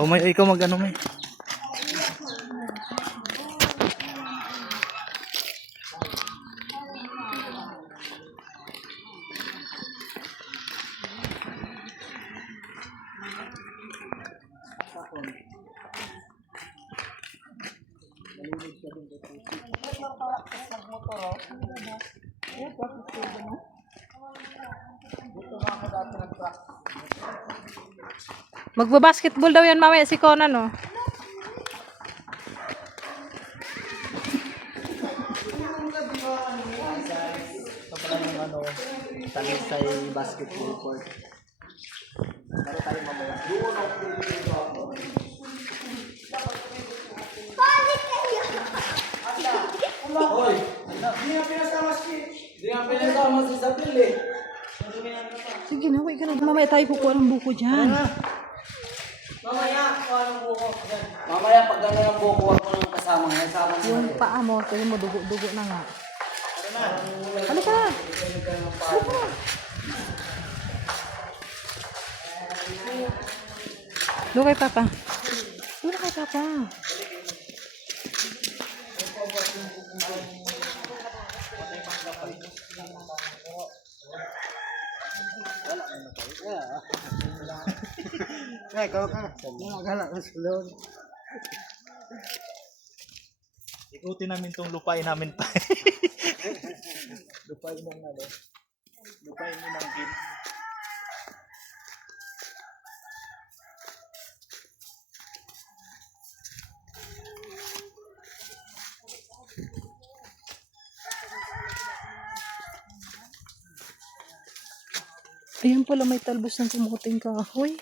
Oh, may ikaw mag-ano may. Magbabasketball daw yan mamaya si Conan, oh. Ito pala yung ano, Talisay basketball court. Laro tayo mamaya. Hoy! Hindi nga pinasama si Sabril eh. Sige na, wait ka na. Mamaya tayo kukuha ng buko dyan. Mamaya, kuha ng buko. Mamaya, pag gano'n ang buko, huwag mo nang kasama. Kasama mo. Yung paa mo, tingin mo, dugo-dugo na nga. Halika na. Doon kay Papa. Doon kay Papa. Ikutin namin tong lupain namin pa. Lupain ng ano. Lupain ng nangkin. Ayan pala, may talbos ng kumuting kahoy.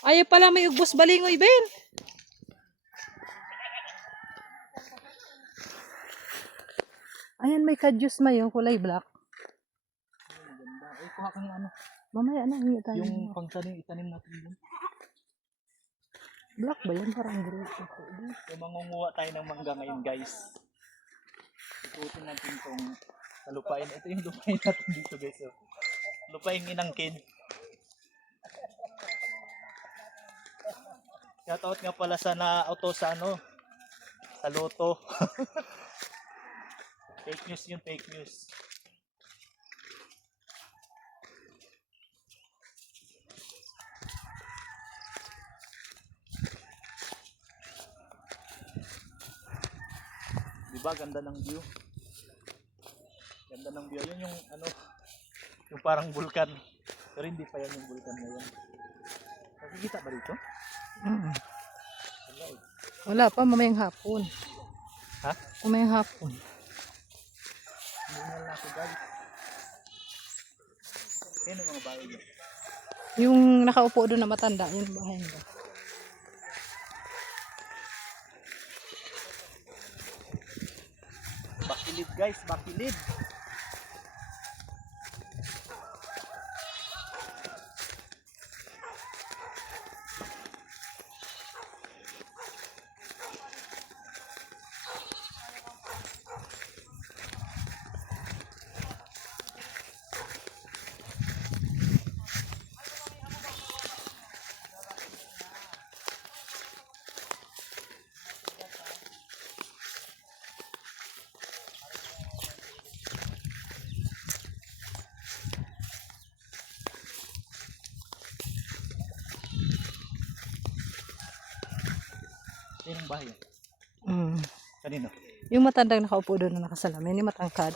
Ayaw pala, may ugbos balingoy, Ben. Ayan, may kadyus mayo, kulay black. Ay, kuha kang ano. Mamaya na, hingi tayo. Yung pangtanim, itanim natin dun. Black ba yan? Parang gray. So, mangunguha tayo ng mangga ngayon, guys. Ikutin natin tong lupain. Ito yung lupain natin dito, guys. So, lupain inangkin. Shoutout nga pala sa na-auto sa ano, sa loto. Fake news yun, fake news. Diba, ganda ng view. Ganda ng view. Yun yung ano, yung parang vulkan. Pero hindi pa yan yung vulkan ngayon. Nakikita ba dito? Wala eh. Wala pa, mamayang hapon. Ha? Mamayang hapon. Hingal na ako, guys. Yan yung mga bahay niya. Yung nakaupo doon na matanda, yung bahay nila. Bakilid, guys, bakilid. Yan ang bahay. Kanino? Yung matandang nakaupo doon na nakasalamin, yung matangkad.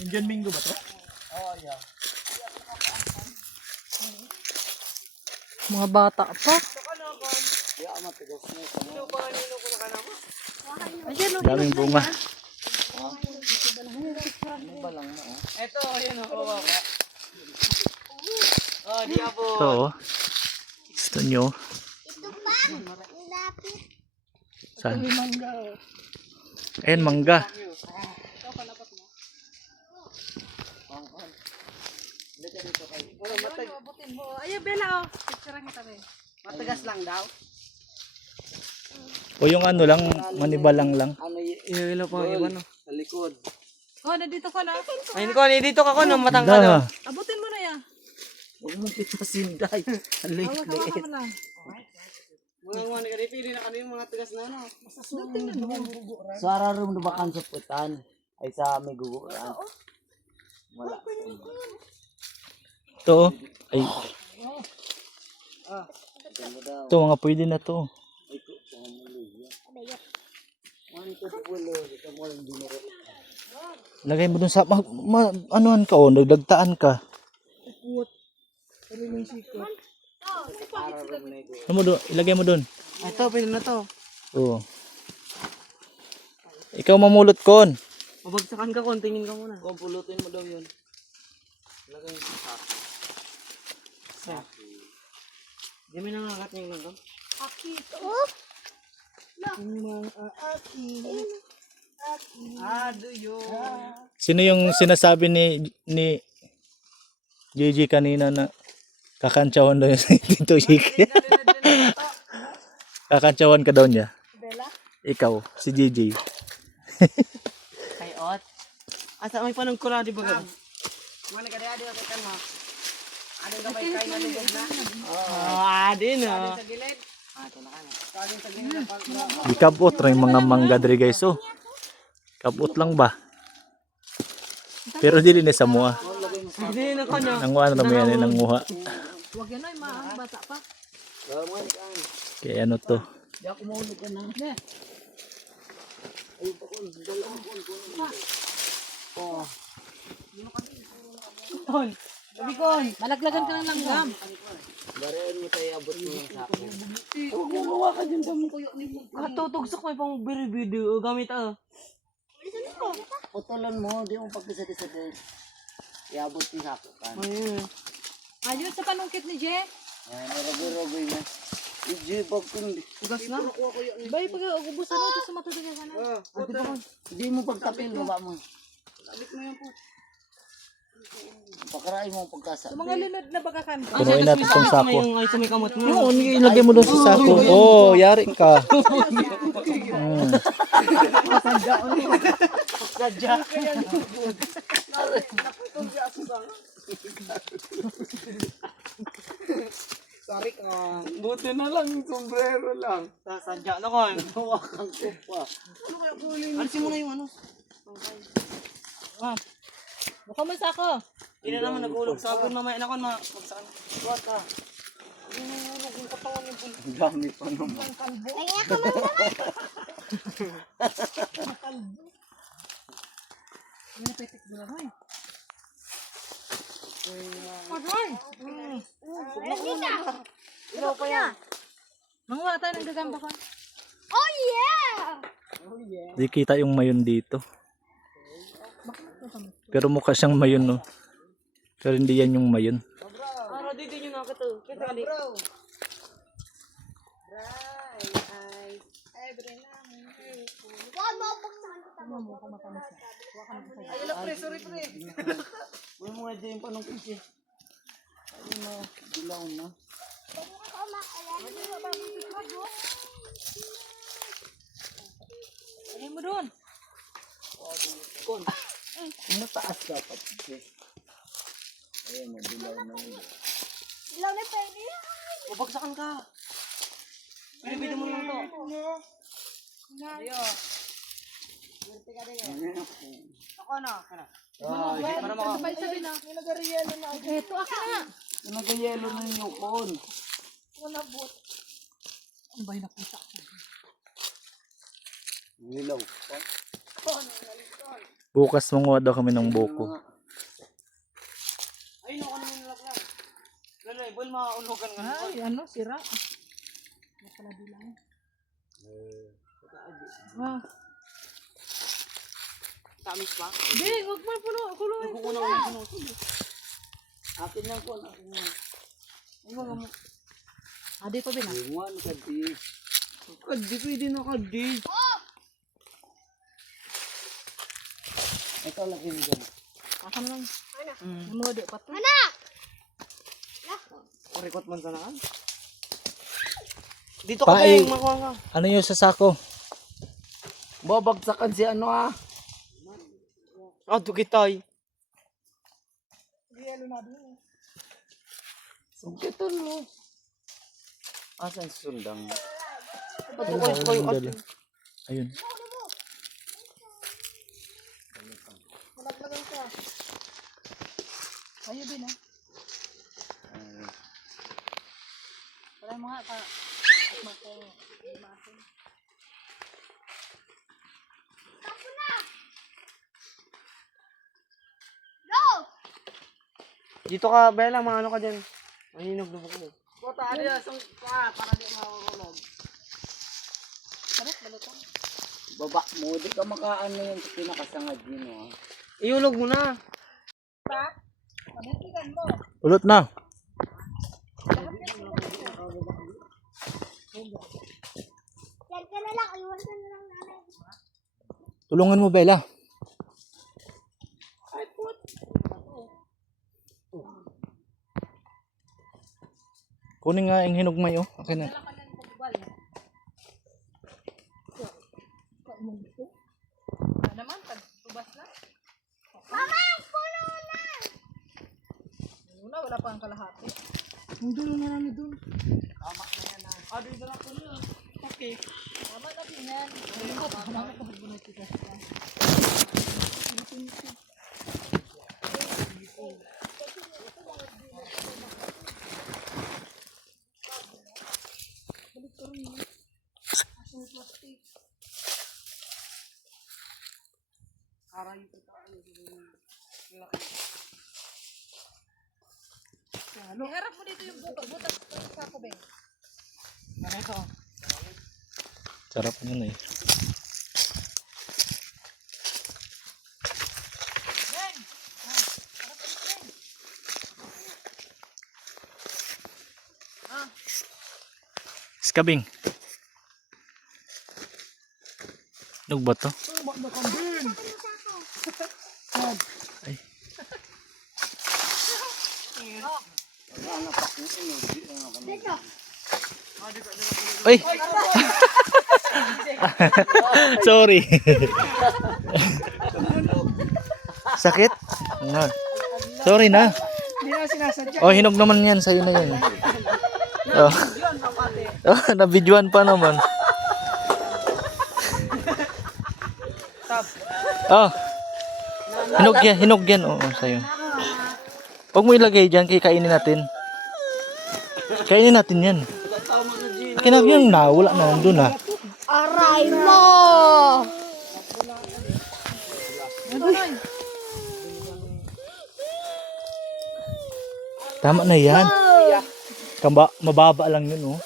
Indian Mingo ba to? Oo, yeah. Mga bata pa. Kaya matigas na ito. Ito ba kanino ko na kanama? Daming bunga. Ito, yun o. Oh, di ako. Ito oh. Gusto nyo? Saan? Ayan, mangga. Ayo Bella oh. Picturean kita be. Matagas lang daw. O yung ano lang, manibalang lang. Ano yung po ang iba no? Sa likod. Oh, nandito ko na. Ay, ko, dito ka ko no, matangkad Da. Abutin mo na ya. Huwag mong pitasin, day. Ang Hawak liit-liit. mo lang. Mga mga nagkaripili na kanina mga tagas na ano. Tingnan mo. Suara rin lubakan sa putan. Ay sa may guguran. Wala. Ito oh. Ay. Ito mga pwede na to. Lagay mo dun sa anuhan ka oh, nagdagtaan ka. Ano mo dun? Ilagay mo dun. Ito, pwede na to. Oo. Ikaw mamulot kon. Mabagsakan ka kon, tingin ka muna. Kung pulutin mo daw yun. Lagay mo sa sapo. Di mo nangagat niya yung langgam? Sino yung sinasabi ni Gigi kanina na kakantsawan daw yung Tito Gigi? Kakantsawan ka daw niya? Ikaw, si Gigi. Kay Ot. Asa may panungkula di ba gano'n? Mana ka dia ka kan mo. Ada gamay kay na ligod na. Oh, adin oh. Sa gilid. Ah, ito na kana. Kaling sa gilid pag Ikabot rin mga mangga diri guys oh. Kabot lang ba? Pero dili ni sa mua. Hindi na kana. Nanguha na mo yan nanguha. Wag yan ay maang bata pa. Kaya ano to? Di ako maulog ka na. Ne. Ayun pa kon, dalawa kon. Oh. Kon. Sabi kon. Malaglagan ka ng langgam. Garayan mo tayo abot mo ng sako. Huwag mo gawa ka dyan sa mga katutugsok may pang video gamit ah. Putulan mo, di mo pagkisa-kisa din. Iabot yung sako kan. Ayun. Ayun sa panungkit ni Je. Ay, naragoy-ragoy na. Ije, bag kong Ugas na. Bay pag ubusan mo ito sa matutugan ka na. Hindi mo pagtapil, baba mo. Sabit mo yan po. Pakaray mo ang pagkasa. Sa mga lunod na bagakan ko. Punuin natin itong sako. Ay, sa may kamot mo. Oo, ilagay mo doon sa sako. Oo, yari ka. Sadya. Sorry ka. Buti na lang yung sombrero lang. Sasadya na ko. Hawakan ko pa. Alisin mo na yung ano. Baka mo sa ako. Hindi na naman nag-ulog. Sabon mamaya na ko na. Magsakan. Buhat ka. Ulog yung katawan yung bulo. Ang dami pa naman. Kaya ka man Ano petik mo na Aray! Ilaw pa yan. Manguha tayo ng gagamba ko. Di kita yung mayon dito. Pero mukha siyang mayon no. Pero hindi yan yung mayon. Ano dito nyo na kato? Kita kali. Ay, lang pre, sorry pre. May mga dyan pa nung kasi. Ayun na, dilaw na. Ay mo doon. Kon. Mataas dapat. Ayun, dilaw na yun. Ilaw na pwede. Babagsakan ka. Pinipili mo lang to. Ayo. Ako na. Para maka. Sabay na. Ito ako na. Nagayelo na yung kon. Ang bay na pusa. Dilaw. Bukas manguha daw kami ng buko. Ayun ako naman nilaglag. Lalay, bol maulugan ka. Ay, ano, sira. Nakalabi lang. Ah. Tamis ba? Hindi, huwag mo puno. Kuloy. Nagkukuna ko ng sinusog. Akin lang ko. Akin lang. Ay, mga mo. Adi pa bin ah. Iwan ka di. Kadi, pwede na kadi. Ito lang yun dyan. Aka na lang. Ano di pa to? Parikot man sa naan. Dito ka Pai. ba makuha nga? Ano yung sa sako? Babagsakan si ano ah. Ah, dugitay. Sugitan mo. Asan si Sundang? Patukay ko kayo at Ayun. Ayo bin ah. Wala mga ka. At mako. dito ka, Bella, mga ano ka dyan. Mahinog na ko. Kota, adi asang para di mahulog. Sarap balutong. Baba mo, di ka makaano yung pinakasangad yun, oh. Iulog mo na. Pamitigan mo. Ulot na. Yan ka na lang, iwan ka na lang namin. Tulungan mo, Bella. Kunin nga yung hinugmay, oh. Okay na. Naman, tubas na. Mama, puno na! Wala, wala pa ang kalahati. Ang dulo na namin dun. Adi, dala ko na. Okay. Tama na pingan. Tama na pagbunutin kita. Aray, ito. Iharap mo dito yung butas sa ako, Ben. Ganito. Sarap yun eh. Skabing. Nug ba to? Ay. Dito. Ay. Sorry. Sakit? Nga. Sorry na. Hindi na sinasadya. Oh, hinog naman yan. Sa'yo na yan. Oh. Oh, nabidyoan pa naman. Oh. Hinog yan. Oo, sa'yo. Huwag mo ilagay dyan, kaya kainin natin. Kainin natin yan. Akin na yung nawala na nandun ha. Aray mo! Tama na yan. Mababa lang yun oh.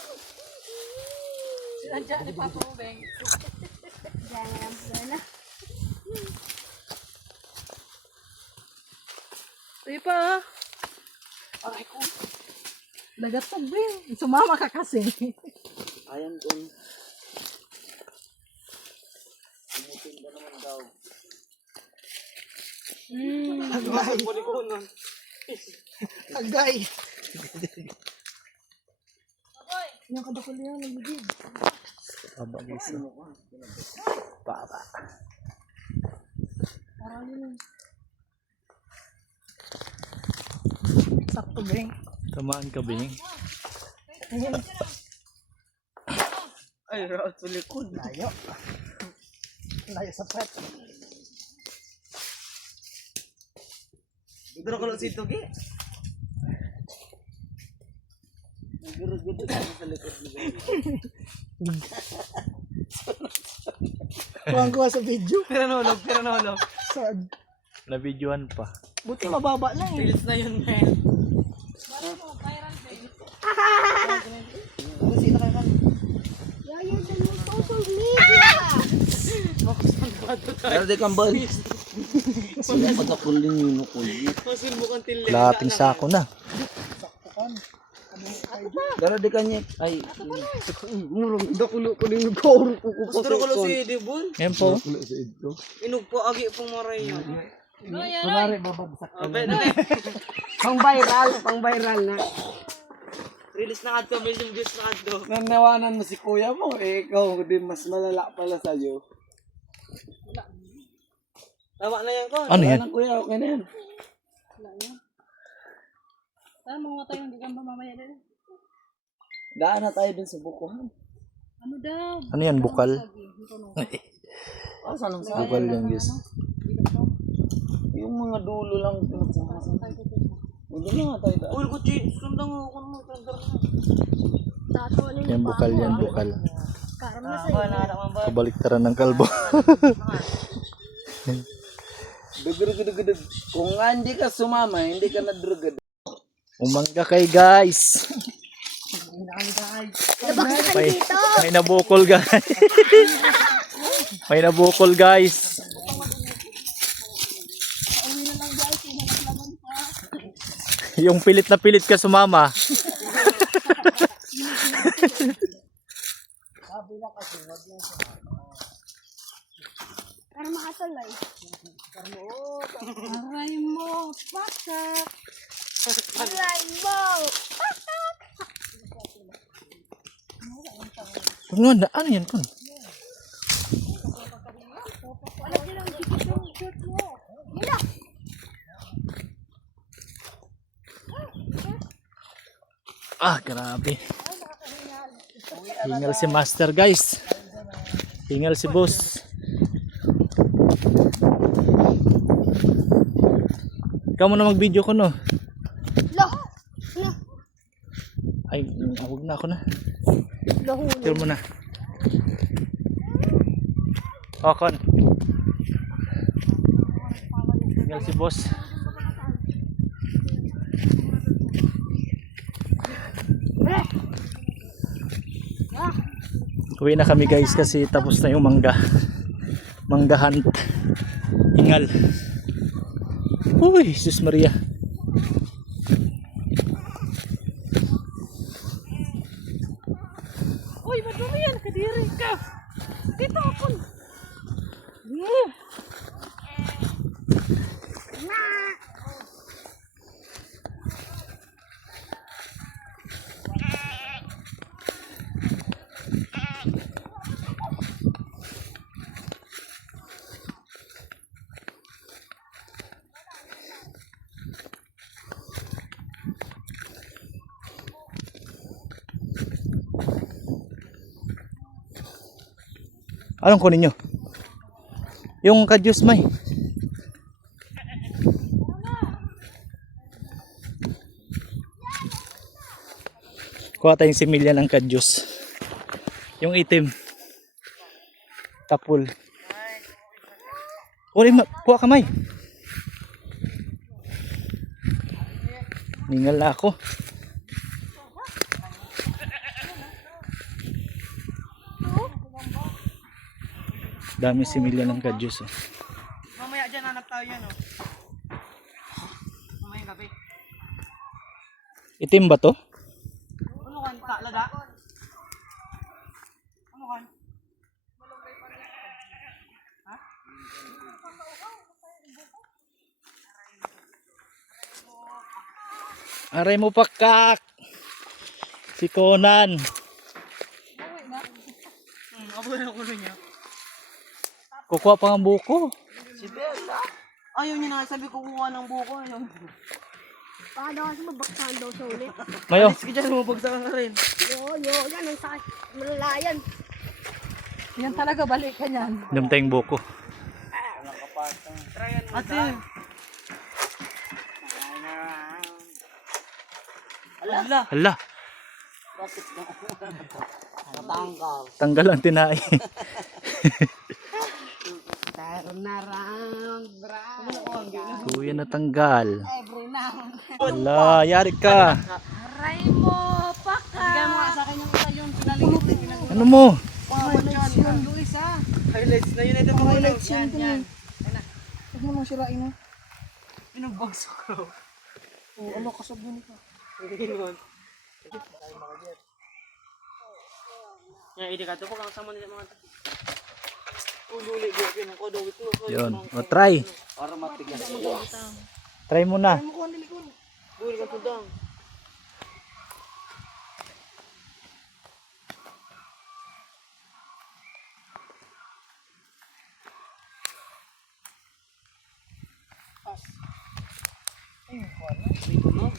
Nandiyan ni Papa mo, Ben. Sige pa. Aray ko. Lagat to, Ben. Sumama ka kasi. Ayan dun. Umutin ka naman daw. Agay. Agay. Yung kadakol yan, nagigid. Baba guys. Baba. Parang yun. Sakto, Ben. Tamaan ka, Bing. Ay, raot sa likod. Layo. Layo sa pet. Dito ko lang si Tugi. Nagurugod sa likod ni Ben. Kuha sa video. Pero nahulog. Saan? Nabidyoan pa. Buti mababa lang eh. Pilis na yun, Ben. Yayan sa mga social media! Pero di kambal. Masulbo kang tilya. Lating sako na. Gara di kanya ay murong dakulo ko ning kauro ko Gusto ko lang si Dibon. Yan po. Inog po agi pong maray yun. kunwari babagsak ka. Abe, Pang viral na. release na kadto, million views na kadto. Nanawanan mo si kuya mo, ikaw din mas malala pala sa'yo. Tama na yan ko. Ano yan? Ano kuya, okay na yan. Saan mga tayo hindi ka mamamaya din? Daan na tayo dun sa bukuhan. Ano daw? Ano yan? Bukal? Saan ang saan? Bukal yan guys. Yung mga dulo lang pinagsasasan. Huwag na nga tayo daan. Uy, kutsi, sundang ako naman. Sundang na. Tato na Yan bukal yan. Bukal. Karam na Ba, sa'yo. nakadaman ba? Kabaliktaran ng kalbo. Dugudugudugudug. Kung nga hindi ka sumama, hindi ka nadrugad. Umangga kay guys. May, may nabukol guys. May nabukol guys. Yung pilit na pilit ka sumama. Para makatuloy. Aray mo, pakak! Alay mo! Ano yan kun? Ah, grabe. Hingal si master guys. Hingal si boss. Ikaw muna mag-video ko no. Lo! No! Ay, huwag na ako na. Lahulog. Tiro mo na. Okon. Hingal si boss. Uwi na kami guys kasi tapos na yung mangga hunt. Hingal. Uy, Jesus Maria. Uy, madumi yan! Kadiri ka! Dito ako! Anong kunin nyo? Yung kadyos may. Kuha tayong similya ng kadyos. Yung itim. Tapul. Kuha ka may. Ningal na ako. Dami similya ng kadyos. Oh. Mamaya dyan, hanap tayo yan, oh. Mamayang gabi. Itim ba to? Ano kan? Lada? Ano kan? Aray mo pakak. Si Conan. Abo na ako niya. Kukuha pa ng buko. Si Bella. Ayaw niya na, sabi ko kuha ng buko. Ayaw. Paano kasi mabaksahan daw sa ulit? Mayo. Alis ka dyan, lumabagsakan ka rin. Yo, yan ang sakit. Malalayan. Yan talaga, balik ka niyan. Dum tayong buko. Ate. Ala. Hala. Natanggal. Tanggal ang tinai. Kuya na tanggal. Hala, yari ka. Aray mo, pakak! Bigyan mo nga sa akin yung isa yun. Pinalitin. Ano mo? Yung isa. Highlights na yun. Ito mga highlights yan. niyo mga sirain mo. Pinabagsak ko. Oo, ano, kasabon ka. Hindi naman. Ya, hindi ka to po kang sama nila mga to. Ululi ko pinang ko daw ito. Yun. O, try. Para matigas. Try mo na. Buhay ka to daw. Dito no.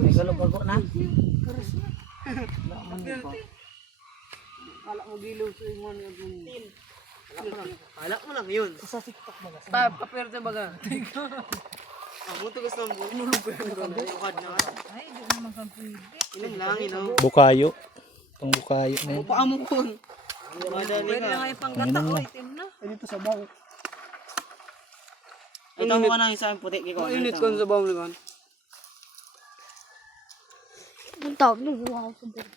May galog-galog na. Kala mo gilaw sa ingon nga tin. Kala mo lang yun. Sa TikTok ba kasi? Paperte baga. Mo tugas lang mo. Inulog ko yun. Ukad na. Ay, di naman kang pwede. Ilang lang, ino. Bukayo. Itong bukayo na yun. Paa mo kun. Madali ka. Panginom na. Ay, dito sa baw. Ito mo ka na yung sa akin puti. Init ko sa bawang naman. Ang tawag na gawa ko sa buhay.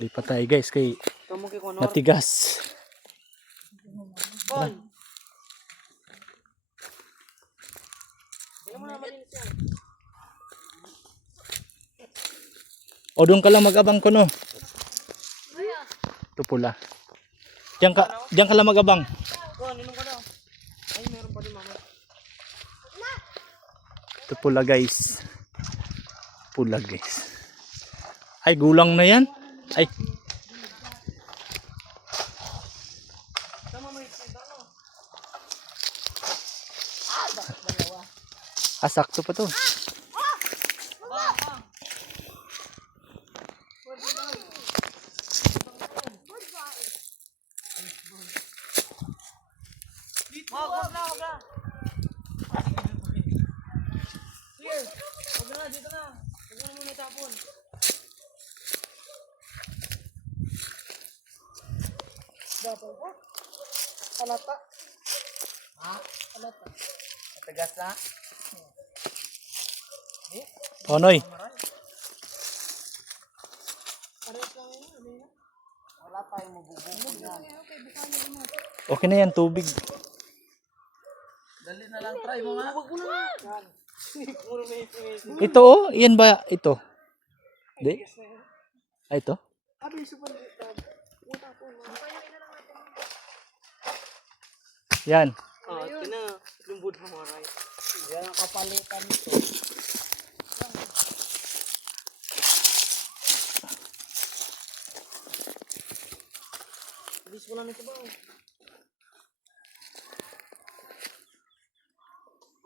Lipat tayo guys kay Kamu kay Conor. matigas. Kon. Ano mo naman yun siya? O doon ka lang mag-abang ko no. Ito pula. Diyan ka lang mag-abang. Kon, inom ka daw. Ay, meron pa din mama. Ito pula guys. Pula guys. Ay gulang na yan. Ay. Sakto pa to. Wag na. Sige, wag na, dito na. Huwag mo na muna itapon. Palata. Matagas na. Onoy. Wala tayong mabubukod yan. Okay na yan tubig. Dali na lang, try mo nga. Wag mo na. Yan. Puro may Ito oh, yan ba ito? Di? Ay ito? Yan. Ah, ito na. Lumbod mo mga ray. Yan ang kapalitan nito. Bilis mo lang ito ba?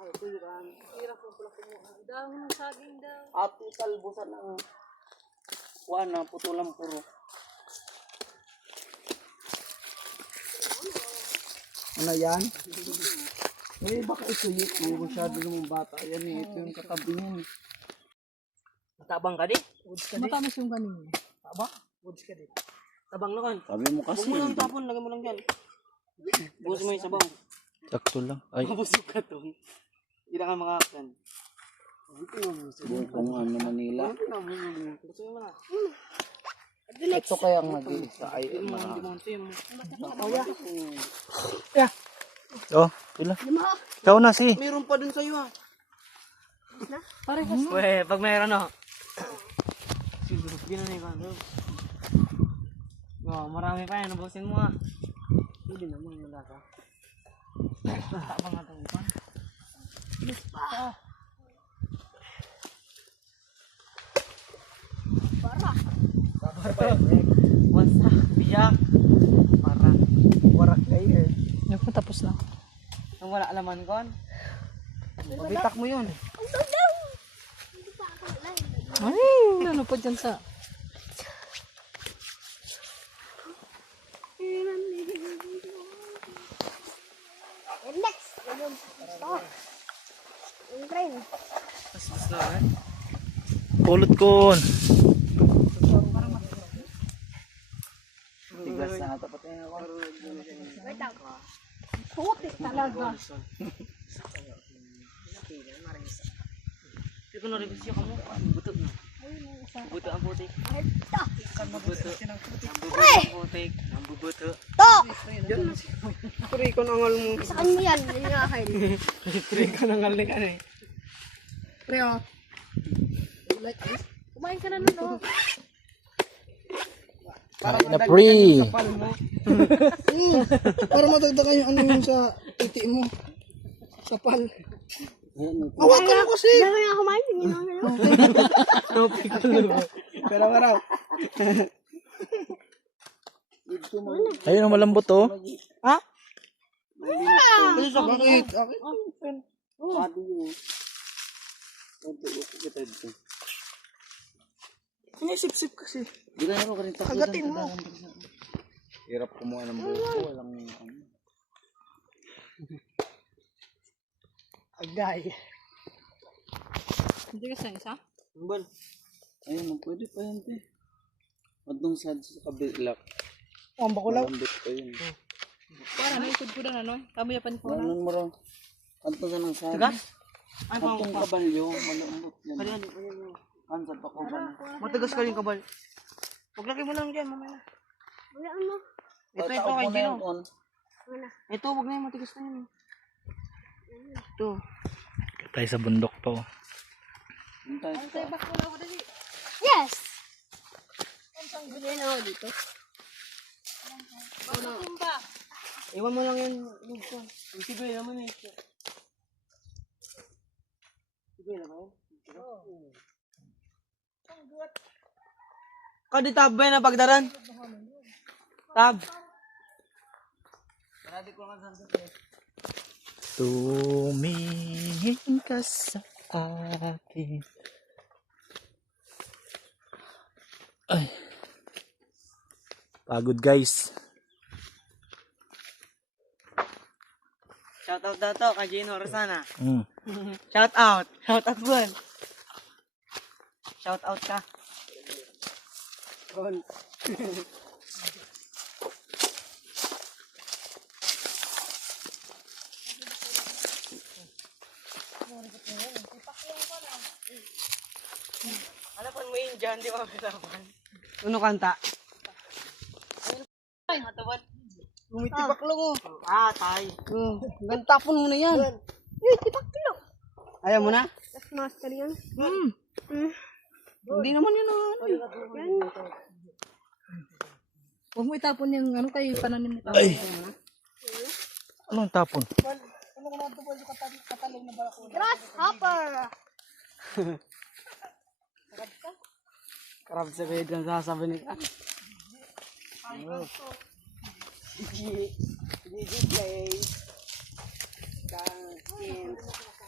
Ay, ito yun. Hirap mo pala kumuha. Dahon ng saging daw. Ati talbusan ng kuwan na putulang puro. Ano yan? Eh, baka ito yung masyado namang bata. Yan eh, ito yung katabi niyan. Matabang ka di? Matamis yung kanina. Aba? Woods ka din. Tabang na kan. Sabi mo Huwag kasi. mo lang tapon, lagay mo lang dyan. Bukas mo yung sabaw. Sakto lang. Ay. Mabusog ka to. Hindi na ka makakakan. Kung ano Manila. Gusto mo na. Ito kaya ang mag-iisa ay Hindi mo, hindi mo, hindi mo. Oh, pila. Ikaw na si. Meron pa dun sa'yo ah. Pare kasi. Weh, pag mayroon no. Siguro, ginanay ka. Oh, marami pa yan. Nabusin mo ah. Hindi naman, wala ka. Tama nga tayo pa. Wasa, biyak. Para. warak kayo eh. Naku, tapos na. Nang wala alaman kon. Pagitak mo yun. Ay, ano pa dyan sa... And next, stop. Yung train. Mas na eh. Pulot kon. Tigas na tapat na ako. Wait lang. Putik talaga. Hindi ko na-review ka mo. Butot na. Buto ang putik. Ang bubuto. Ang putik. Ang bubuto. To! Pre, ko nangal mo. Saan mo yan? Hindi nga akin. Pre, ko nangal ni ka eh. Pre, oh. Kumain ka na nun, oh. Kain na pre. Para madagdagan yung ano yung sa titi mo. Sapal. Hawakan mo kasi! Dami nga kumain. Hindi naman ano. Pero maraw. Ayun ang malambot oh. Ha? Bakit? Bakit? Pati yun. Sinisip-sip kasi. Di na ako rin takot. Kagatin mo. Hirap kumuha ng buko. Walang ano. Agay. Hindi ka sa isa? Bal. Ayun, pwede pa yan, te. Madung sad sa kabilak. Oh, ang bakulaw. Malambot pa yun. Para na ikod ko na ano? Kami yapan ko na. Ganun mo raw. Kanto sa ng sad. Tagas? Ay, Kantong kabalyo, malambot yan. Ayan. Kansad pa ko ba? Matagas ka rin kabal. Paglaki mo lang dyan, mamaya. Wala ano. Ito, kay Gino. Ito, wag na yun, matigas na yun. Ito. Tayo sa bundok pa oh. Yes! Ang bilhin ako dito. Iwan mo lang yan, Lugson. Yung sigay naman eh. Sigay na ba yun? Kadi tab ba na pagdaran? Tab. Tumingin ka sa akin. Ay. Pagod guys. Shout out daw to kay Gino Rosana. Mm. Shout out. Shout out buwan. Shout out ka. Gon. Ano pang mo yun dyan, di ba kasalaman? Ano kanta? Ay, matawad. Tumitibak lang oh. Ah, tay. Gantapon mo na yan. Uy, tipak kilo. Ayaw mo na? That's master yan. Hindi naman yun ano. Yan. Huwag mo itapon yung ano kayo pananim nito. Ay. Anong tapon? Grasshopper. Karap sa bed kang sasabi ni ka.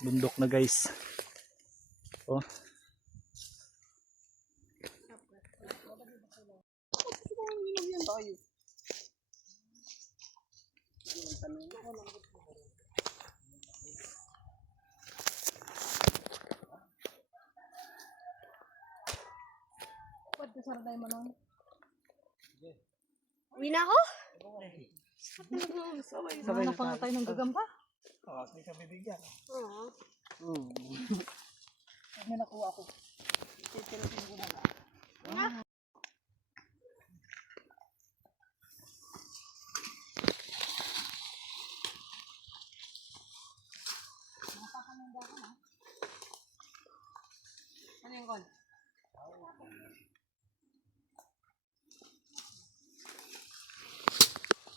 Bundok na guys. Oh. Uwi na ako? Hanap pa nga tayo ng gagamba. Oo. Ano yung kon?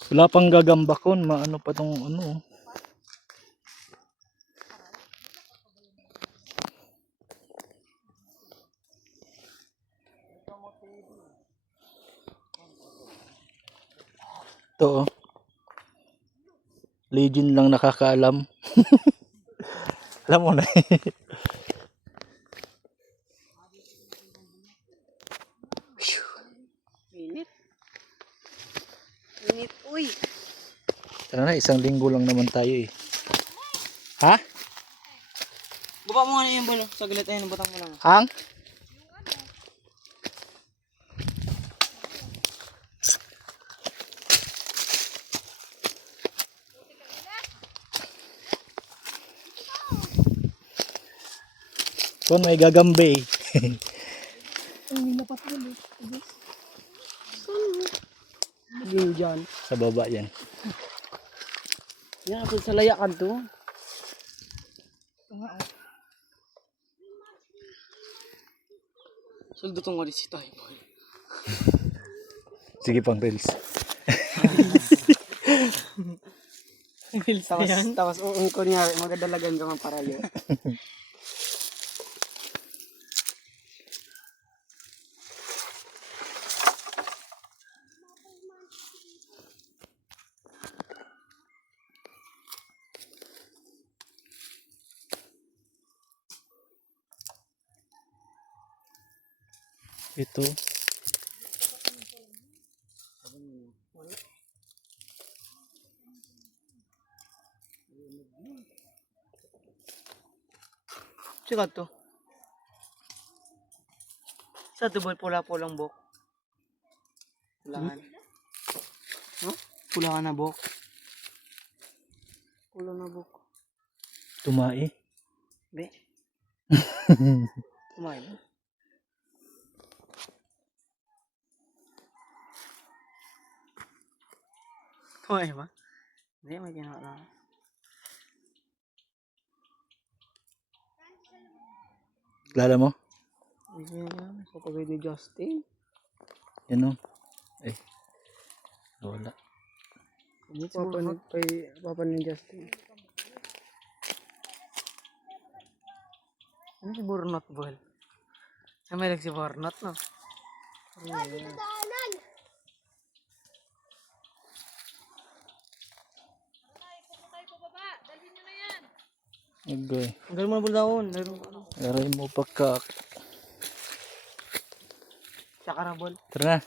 Wala pang gagamba kon, maano pa tong ano. Ito oh. Legend lang nakakaalam. Alam mo na. Minit. Minit, uy. Tara na, isang linggo lang naman tayo eh. Ha? Baba mo nga na yung balo. Saglit ayun, butang mo lang. Ang? Kon may gagambe eh. Yung dyan. Sa baba yan. Yan, kung sa layakan to. Suldo tong walis ito. Sige pang reels. Tapos kunyari, magadalagan ka man para yun. Ito. Sikat to. Sa tubol pula-pulang bok. Pulahan. Huh? Pulahan na bok. Pula na bok. Tumai. Be. Kumain ba? Kumain ba? Hindi, may ginawa lang. Kilala mo? Ayan, kapagay ni Justin. Yan o. Eh. Wala. Papa ni Justin. Ano si Burnot, Bol? Sa may si Burnot, no? Daanan! Agoy. Ang galing mo na buldaon. Aral mo pagka. Sa karabol. Tara na.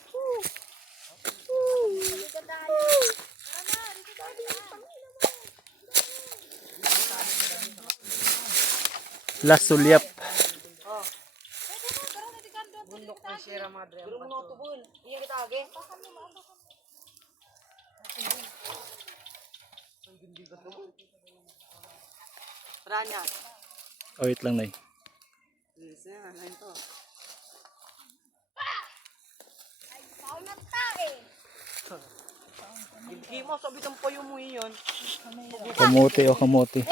Last sulyap. Bundok ng Sierra Madre. Pero mo na ito, Bol. Iya kita age. Ranya. Oh, wait lang, Nay. Yes, yan. Ayun to. Paul na tayo eh. Hindi mo, sabi ng payo mo yun. Kamote o kamote.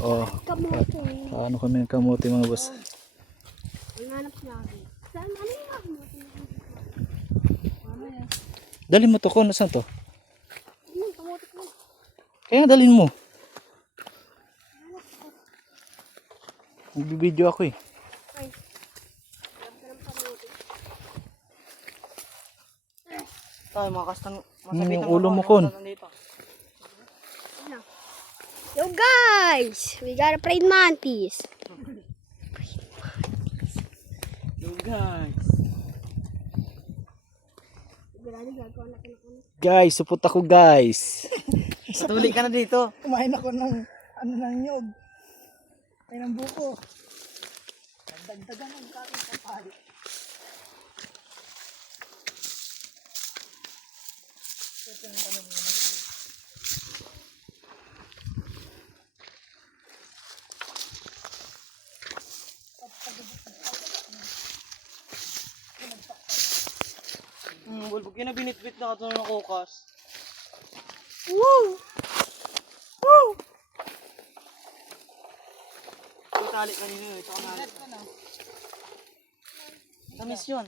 Oh, Kamote. paano kami ng kamote mga boss? Ang hanap namin. Saan ano yung kamote? Dalhin mo to ko, nasaan to? Yung kamote ko. Kaya dalhin mo. Nagbibideo ako eh. Tayo, mga kastang Yung ulo mo, Kon. Yo guys, we got a praying mantis. Yo guys. Guys, supot ako guys. Patuloy ka na dito. Kumain ako ng ano ng nyog. Ay ng buko. Dagdagan ng kain sa pali. Bulbog yun na binitbit na ito ng kukas. Woo! Yung tali kanina yun. Ito kanalit. Tamis yun.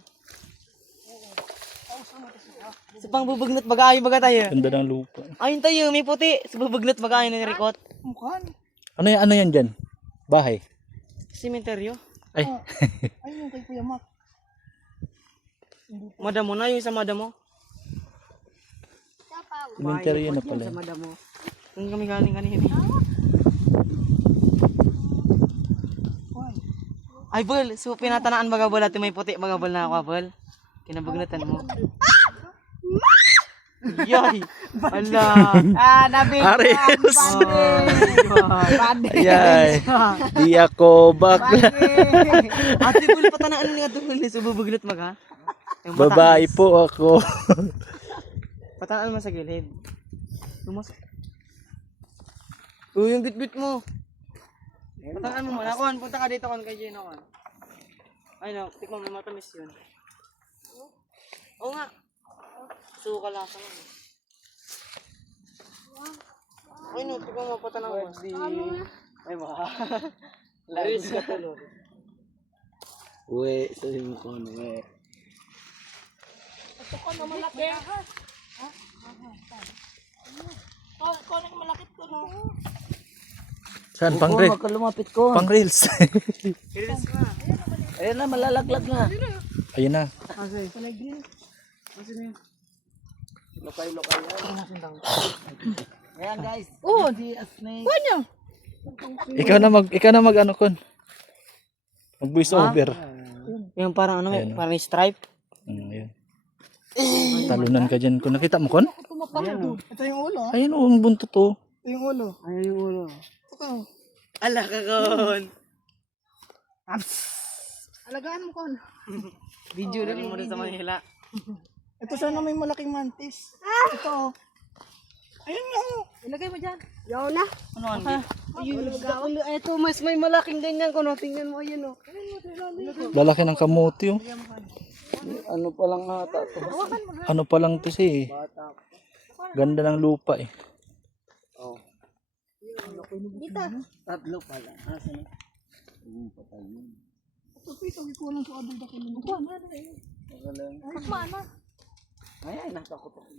Sa pang bubugnot bagay baga tayo. Ganda ng lupa. Ayun tayo, may puti. Sa bubugnot bagay ng rikot. Mukhaan. Ano yan dyan? Bahay? Sementeryo. Ay, Ay yung kay Kuya Mac. Madam mo na yung sa madam mo. cemetery na pala. Sa madam mo. Doon kami galing kanina. Ay, Bol. So, pinatanaan baga, Bol. At may puti baga, Bol, na ako, Bol. Kinabugnatan mo. Yay! Ala! Nabig! Ares! Bande! Ayay! Di ako bakla. Ate, Bol, patanaan nga doon. So, bubugnot mag, ha? Yung Babae po ako. patanaan mo sa gilid. Lumas. Uy, yung bit-bit mo. Patanaan mo muna. Kon, punta ka dito, Kon, kay Gino, Kon. Ay no, tikman mo matamis yun. Oo nga. Suka lang sa mga. Ay no, tikman mo patanang mo. Ay ba? Laris ka tulo. Uwe, sabi mo ko ano eh. Ito ko na malaki. Ko na malaki ko no. Saan? Pang reels? Huwag ka lumapit ko. Pang reels. Kiris ka. Ayan na, malalaglag na. Ayun na. Lokay-lokay yan. Ayan guys. Oo. See a snake. Ano? Ikaw na mag ano kon. Mag voice over. Yung parang ano, Ayan, oh. parang stripe. Ayun. Talunan ka dyan kon. Nakita mo kon? Ito yung ulo. Ayun oh, ang buntot to. Ito yung ulo. Ay, yung ulo. Ito. Ala ka kon. Alagaan mo kon. Video na mo rin sa Manila. Ito sana may malaking mantis. Ito. Ayun nga. Ilagay mo dyan. Yaw na. Ano hindi? Ayun, ito mas may malaking ganyan ko no. Tingnan mo yun oh. Lalaki ng kamote oh. Ano pa lang ata to. Ano pa lang to si ganda ng lupa eh. Oh. Dito. Tatlo pa lang. Asan na? Patay yun. Ito pito. Ikulang sa adong dako ng buwan. Ay, mana. Ay, natakot ako.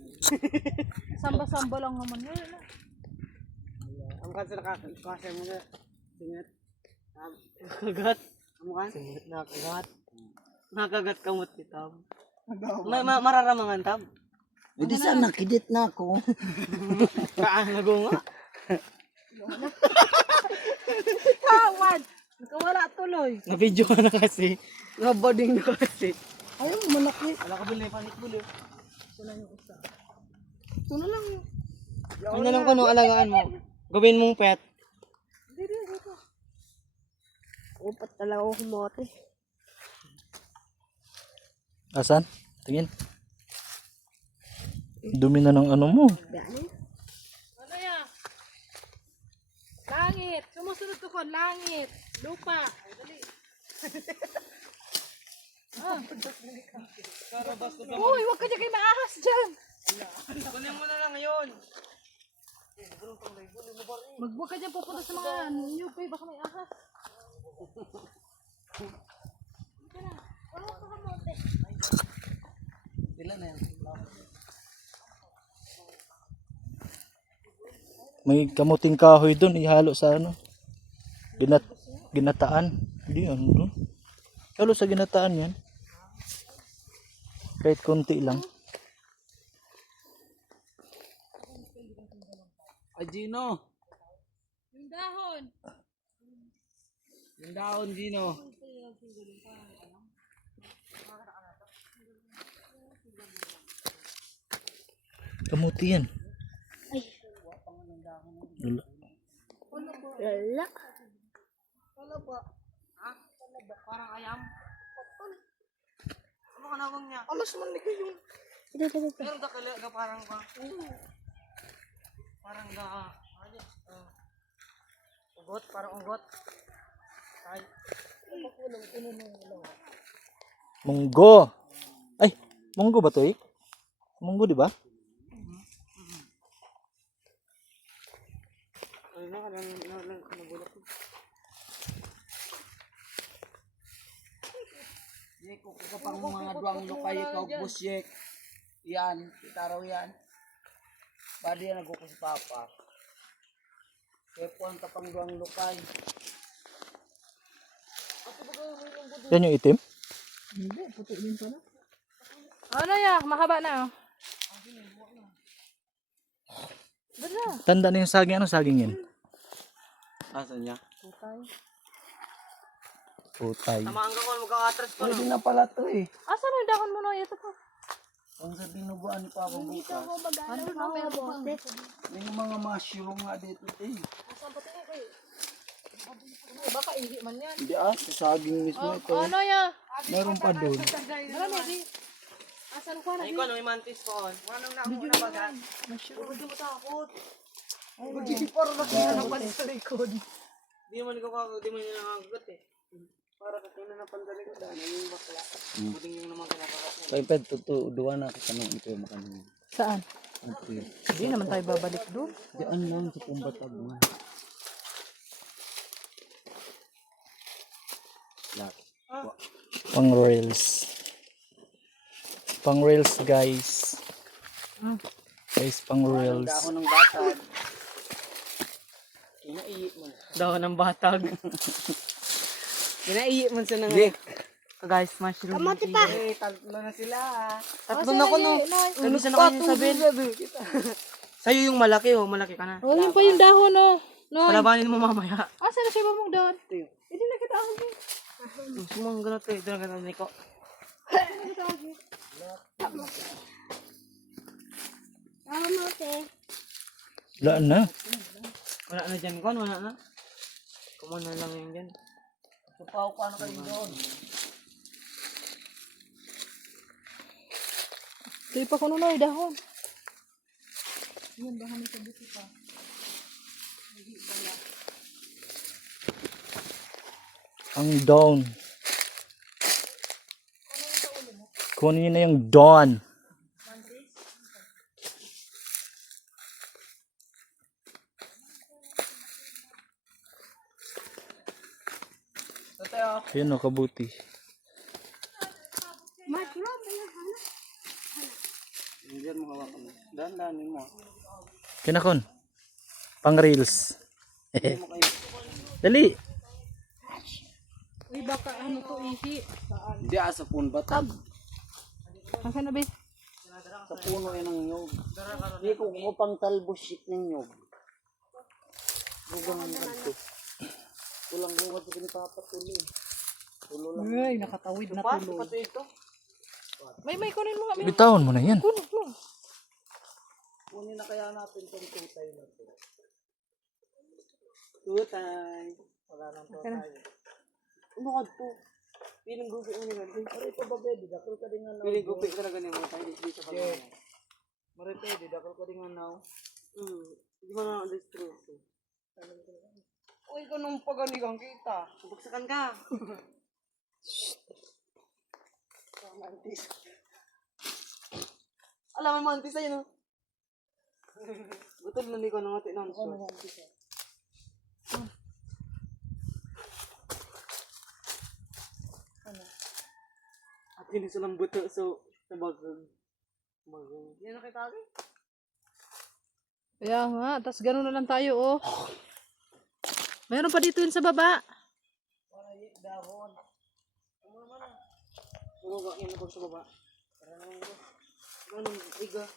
Samba-samba lang naman yun. Ang kansa nakakasya mo na. Singat. Nakagat. Ang kan? Singat nakagat. Nakagat kamot ni Tab. Mararamangan Tab. Hindi saan nakidit na ako. Kaan nagunga. Tawad! Nakawala tuloy. Na-video ka na kasi. Na-boarding na kasi. Ayun, malaki. Ala ka buli, panik buli. Ito na lang. Ano na lang kung alagaan mo. Gawin mong pet. Upat talaga ako kumote. Asan? Tingin. Dumi na ng ano mo. Ano yan? Langit. Sumusunod ko kon. Langit. Lupa. Ay, dali. Uy, huwag ka dyan kayo maahas dyan. Kunin mo na lang ngayon. Magbuwag ka dyan pupunta sa mga UP. Baka may ahas. May kamuting kahoy doon ihalo sa ano. Ginataan. Hindi ano. Halo sa ginataan yan. Kahit konti lang. Ay, Gino. Yung dahon. Yung dahon, Gino. Kamuti yan. Wala. Wala. Parang ayam. Ano ka nawang niya? Alas man ni kayo. Pero ka parang ka. Parang ka. Ugot, parang ugot. Ay. Munggo. Ay, munggo ba to eh? Munggo di ba? Ano na, nabulok ko. Yek, kung kapang mga duwang lokay ikaw, busyek. Yan, kita raw yan. Badi yan nagkuko si Papa. Kaya po ang kapang duwang lokay. Yan yung itim? Hindi, puti din pala. Ano ya? Mahaba na. Tanda na yung saging. Ano saging yan? Asan niya? Putay. Tamaan ka kung magkakatras pa. Pwede na pala to eh. Asa na yung dahon mo na ito po? Kung sa dinuguan ni Papa bukas. Ano na may bote? May mga mushroom nga dito eh. Baka ihi man yan. Hindi sa saging mismo ito. Ano ya? Meron pa doon. Marami. Asan ko na? Ay ko, may mantis pa on. Anong nakuha na baga? Huwag mo takot. Hindi parang nakita sa likod. Di man nila nakagat eh. Para sa tingnan na pandali ko dahil yung bakla. Buding yung naman kinakakat niya. Kay Ped, duwa na kita nung ito yung makanin. Saan? Okay. Hindi naman tayo babalik doon. Diyan lang sa pumbatag mo. Lak. Pang rails. Pang rails guys. Guys, pang rails. Ako ng batag. Kinaiit mo. Daw ng batag. Ginaiit man sa nang... Guys, mushroom. Kamote pa. Eh, tatlo na sila. Tatlo na ko no. Kanisa na kayo sabihin. Sa'yo yung malaki oh, malaki ka na. Oh, yun pa yung dahon, oh. No. Palabanin mo mamaya. Asa na siya ba mong dahon? Hindi na kita ako. Sumang ganito eh, doon ganito Nico. Kamote. Wala na. Wala na dyan kon, wala na. Kumuna lang yun dyan. Supaw ka na kayo doon. Tuloy pa ko nun, oh, dahon. Ang dawn. Kunin niyo na yung dawn. Ayun o, kabuti. Mushroom. Diyan mo hawakan mo. Dahan-dahanin mo. Kinakon. Pang reels. Dali. Uy, baka ano to, ihi. Hindi sa pumbatag. Asa na, be? Sa puno yan ang nyog. Hindi ko pang talbos ng nyog. Bugang ang kanto. Tulang bungad sa pinipapatuloy. Tulo lang. Ay, nakatawid na tuloy. Pati ito. May kunin mo nga, may Bitawan mo na yan. kunin mo. Kunin na kaya natin itong tutay na ito. Tutay. Wala nang tutay. Ano ka to? Piling gupi mo nila. Pero ito ba, baby? Dakol ka din nga now. Piling gupi talaga ni mo. Tayo dito sa pagkakas. Marite, di dakol ka din nga now. Hindi mo na destroy. Uy, ikaw nung paganigang kita. Buksakan ka. Alam mo mantis sa'yo, no? Butol na ni ko nang ati nun. At hindi silang buto so sa bagag. Yan nakita ko. Kaya nga, tas gano'n na lang tayo, oh. Mayroon pa dito yun sa baba. Puro ba yan ako sa baba? Ganun,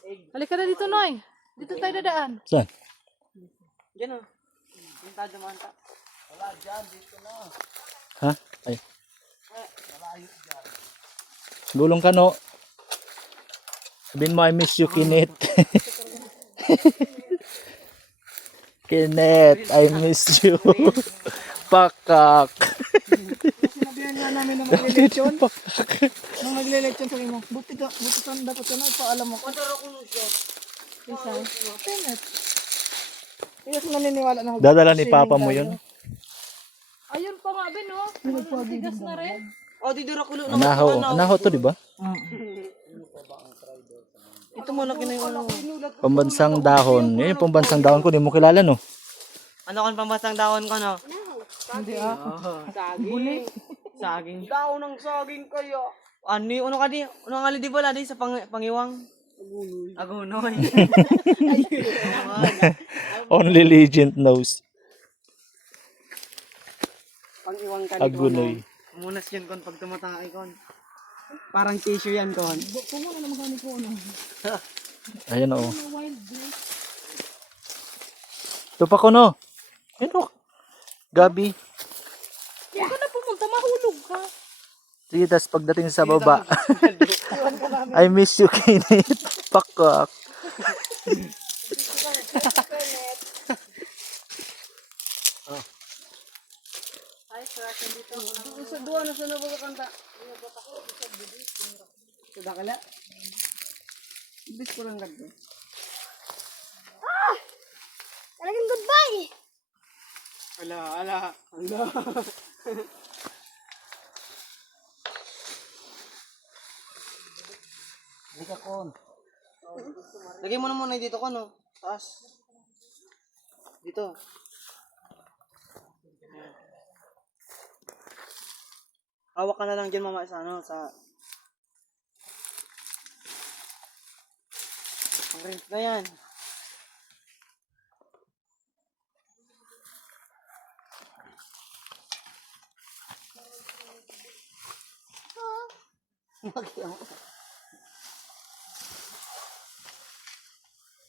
egg. Halika na dito, Noy. Dito tayo dadaan. Saan? Diyan, oh. Yung tada manta. Ha? Ay. Gulong ka no. Sabihin mo I miss you, Kinet. Kinet, I miss you. Pakak. Sinabihan nga namin na maglilechon. Nung maglilechon sabi mo, buti saan dapat yun, ipaalam ako. Isa. Tenet. Hindi ako naniniwala na. Dadala ni Papa mo yun. Ayun pa nga, Ben, oh. Tigas na rin. Oh, didira ko lang. Anahaw to, di ba? Ito mo laki na yung ano. Pambansang dahon. Eh, pambansang dahon ko, di mo kilala, no? Ano kung pambasang dahon ko, no? Hindi, ah. Saging. Saging. Daon ng saging kaya. Ano ka di? Ano nga di pala di sa pangiwang? Agunoy. Only legend knows. Pangiwang ka di Agunoy. Munas yun kon pag tumatangay kon. Parang tissue yan kon. Ayan o. Ito pa ko no. Ayan o. Gabi. Huwag ka na pumunta, mahulog ka. Sige, tas pagdating sa baba. I miss you, Kinet. Pakak. Sa duwa na sa nabagakanta. Sa dakala. Bis ko lang gagawin. Talagang goodbye. Ala. Hindi ka kon. Lagay mo na muna dito ko, no? Taas. Dito. Ayan. Hawak ka na lang dyan, mama, sa ano, sa... Ang rinse na yan.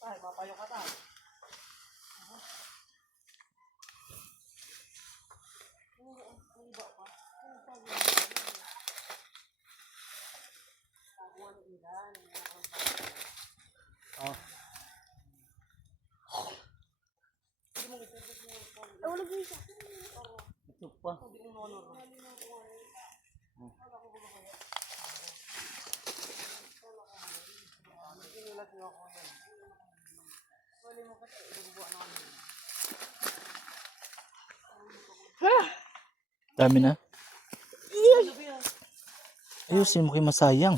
Ay, papayo ka ta. Ito pa. Dami na. Ayusin mo kay masayang.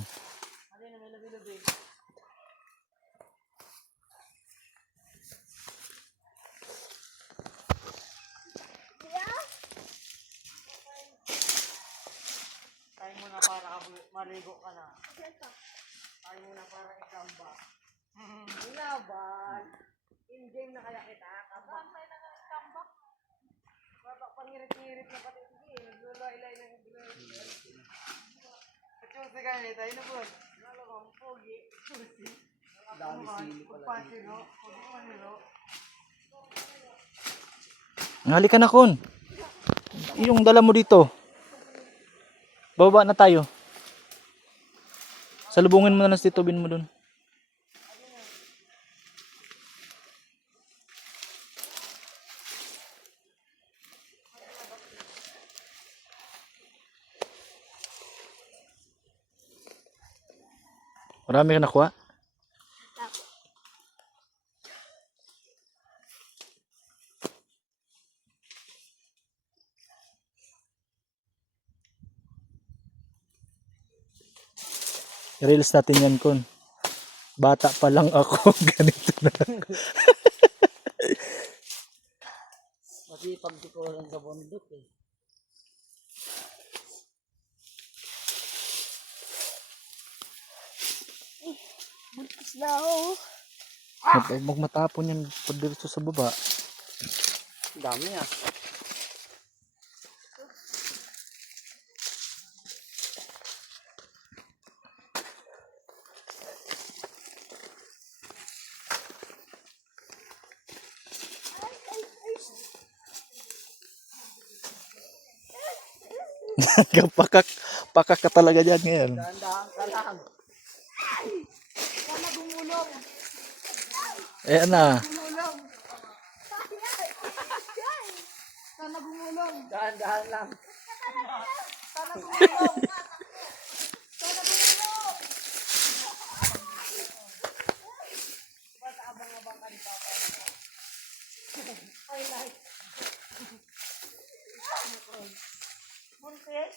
Tayo muna para maligo ka na. Tayo muna para ikamba. Laban. In-game na kaya kita. Kamba. Kamba. Pangirit-ngirit na pati. Sige, naglulay-lay ng glulay. Pachuse ka nito. Tayo na po. Nalamang pogi. Susi. Dami sili pala. Pagpasiro. Pagpasiro. Halika na kun. Yung dala mo dito. Bababa na tayo. Salubungin mo na lang si Tito Bin mo dun. Marami ka nakuha? I-reels natin yan kun. Bata pa lang ako, ganito na. Masipag di ko lang sa bundok eh. Buntis na ako. Huwag matapon yan pag diretso sa baba. Dami ah. Pakak ka talaga dyan ngayon. Dahan-dahan ka lang. Sana gumulong. Ayan na. Gumulong. Sana gumulong. Dahan-dahan lang. Sana gumulong. Sana gumulong. Basta abang-abang ka ni Papa. Highlight. Buntis.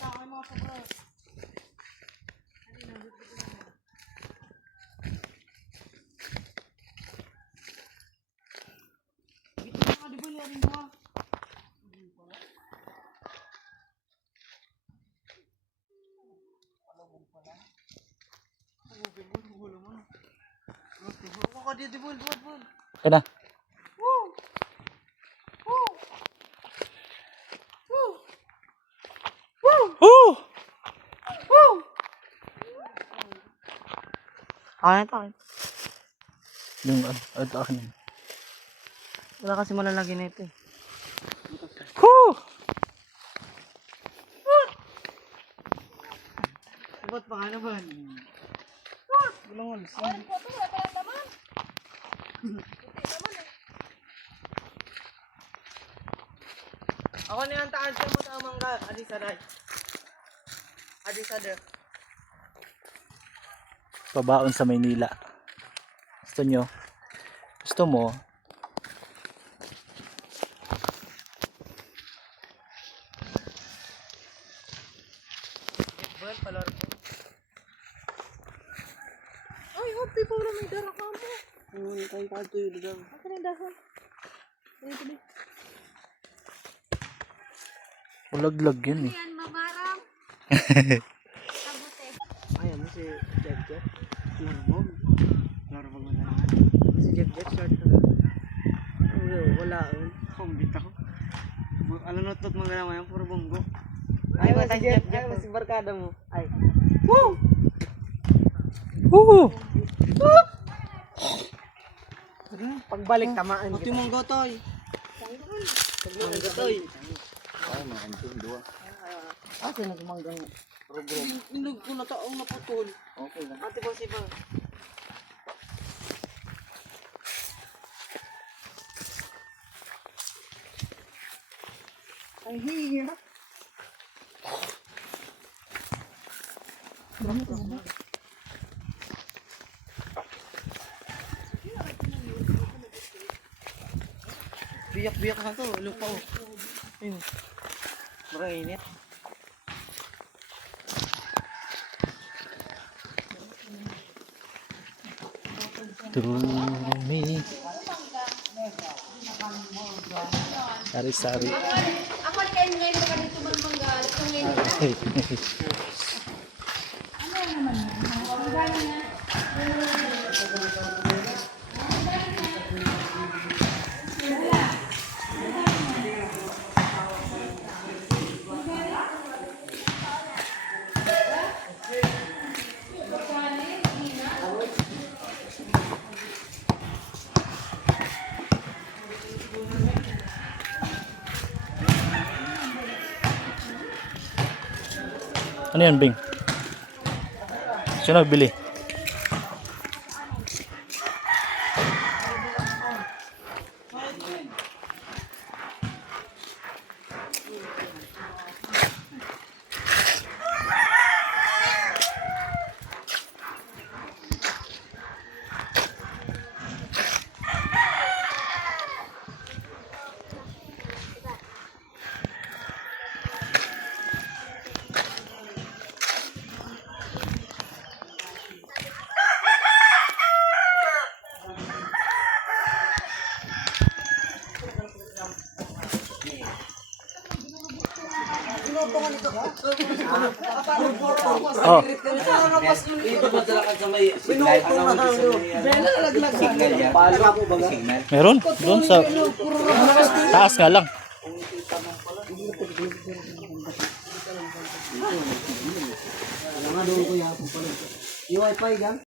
Taka mga sobra. Ito na di ba liarin mo? Kaya na. Woo! Akin ito. Yung ito akin yun. Wala kasi malalagay na ito eh. Woo! Ba't pa nga naman? Ako na yung taan mo tamang ka. Adi saday. Adi saday. Pabaon sa Maynila. Gusto nyo? Gusto mo? Well, palor ko. Ay, hopi pa wala may dara ka mo. Ano tayo kanto yun daw. Ako na yung dahon. Dali. Ulaglag yun eh. Yan, mamarang. Ayan mo si Jack Jack. Larbog. Larbog mo na. Si Jack Jack short ka. Wala. Kumbit ako. Ano notot mo gana ngayon? Puro bonggo. Ay, si Jack Jack. Ay, si barkada mo. Ay. Woo! Pagbalik tamaan. Pati mong gotoy. Mong gotoy. Ate na gumanggang program. Inog ko na taong naputol. Okay lang. Ate ba si Bang? Ay, hiya. Biyak-biyak na to. Lupa oh. Ayun. Marang init. Dumi. Sari-sari. Ako ni kayo ngayon ka dito magmanggal. Ito ngayon. Ano yan, Bing? Sino bili? Oh, Dito ba talaga sa may signal? Signal yan. Paano po ba? Signal. meron? Doon sa taas nga lang. Yung wifi yan.